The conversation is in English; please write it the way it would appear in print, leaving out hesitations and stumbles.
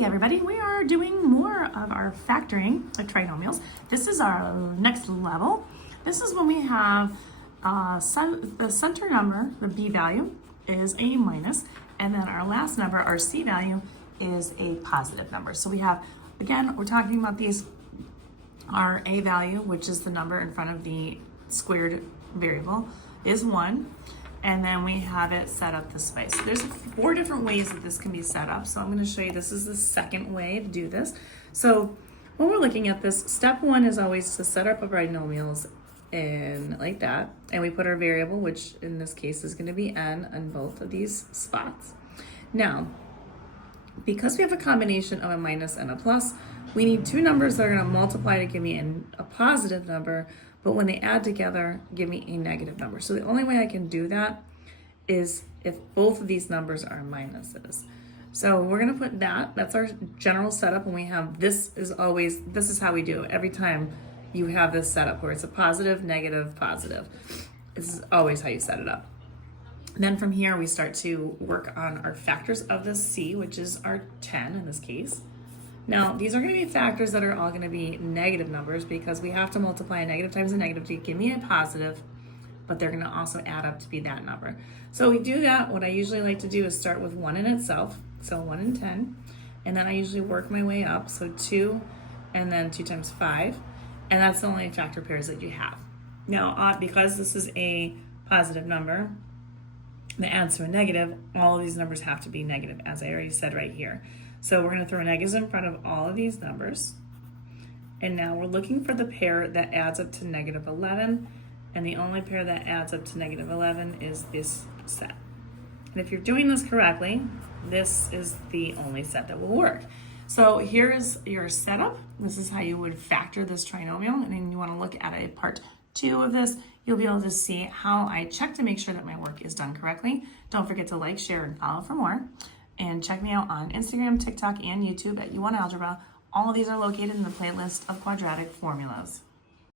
Hey everybody, we are doing more of our factoring of trinomials. This is our next level. This is when we have the center number, the b value, is a minus, and then our last number, our c value, is a positive number. So we have, again, we're talking about these, our a value, which is the number in front of the squared variable, is 1. And then we have it set up this way. So there's 4 different ways that this can be set up. So I'm going to show you, this is the second way to do this. So when we're looking at this, step 1 is always to set up our binomials in like that. And we put our variable, which in this case is going to be n on both of these spots. Now, because we have a combination of a minus and a plus, we need 2 numbers that are going to multiply to give me a positive number, but when they add together, give me a negative number. So the only way I can do that is if both of these numbers are minuses. So we're gonna put that's our general setup, and we have, this is how we do it. Every time you have this setup where it's a positive, negative, positive. This is always how you set it up. And then from here, we start to work on our factors of the c, which is our 10 in this case. Now, these are going to be factors that are all going to be negative numbers because we have to multiply a negative times a negative to give me a positive, but they're going to also add up to be that number. So we do that. What I usually like to do is start with 1 in itself, so 1 and 10, and then I usually work my way up, so 2 and then 2 times 5, and that's the only factor pairs that you have. Now, because this is a positive number that adds to a negative, all of these numbers have to be negative, as I already said right here. So we're going to throw negatives in front of all of these numbers. And now we're looking for the pair that adds up to negative 11. And the only pair that adds up to negative 11 is this set. And if you're doing this correctly, this is the only set that will work. So here is your setup. This is how you would factor this trinomial. And then you want to look at a part 2 of this. You'll be able to see how I check to make sure that my work is done correctly. Don't forget to like, share, and follow for more. And check me out on Instagram, TikTok, and YouTube at YouWantAlgebra. All of these are located in the playlist of quadratic formulas.